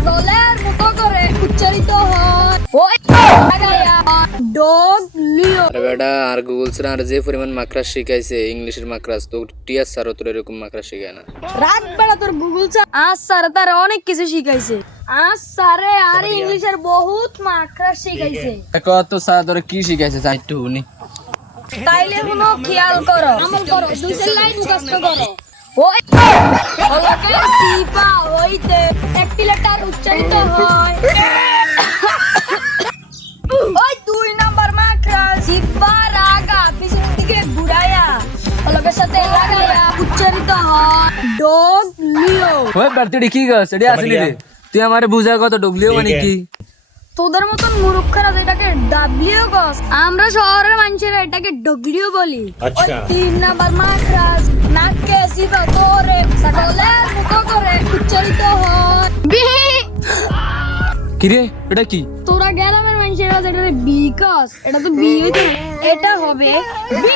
ছাগলের মতো করে উচ্চারিত হয়। ওই ডগ লিও। আরে বেটা আর গুগল স্যার আর যে পরিমাণ মাকড়া শিখাইছে ইংলিশের মাকড়াস তো টিয়ার স্যারও তোর এরকম মাকড়া শিখায় না। রাত বেলা তোর গুগল স্যার আজ স্যার তার অনেক কিছু শিখাইছে। আজ স্যারে আর ইংলিশের বহুত মাকড়া শিখাইছে। কত স্যার তোর কি শিখাইছে চাই একটু শুনি। তাইলে কোনো খেয়াল করো, আমল করো, দুইটা লাইন মুখস্থ করো। ওই হলকে সিপা হইতে একটি লেটার উচ্চারিত হয়। ওই 2 নাম্বার মাকড়া জিহ্বা রাগা পিছন দিকে ঘুরায়া হলকের সাথে লাগায়া উচ্চারিত হয় ডগ লিও। ওই বাড়তি কি গাছ এডি আসলি রে তুই আমারে বুঝা কত ডগলিও মানে কি? তোদের মতন মূর্খরা যেটাকে ডাব্লিউ গস, আমরা শহরের মানুষেরা এটাকে ডব্লিউ বলি। ওই 3 নাম্বার মাকড়াস নাককে সিপা করে ছাগলের মতো করে উচ্চারিত হয় বি। কি রে এটা কি? তোরা গ্রামের মানুষেরা যেটা বিকস, এটা তো বি হইতো না, এটা হবে বি।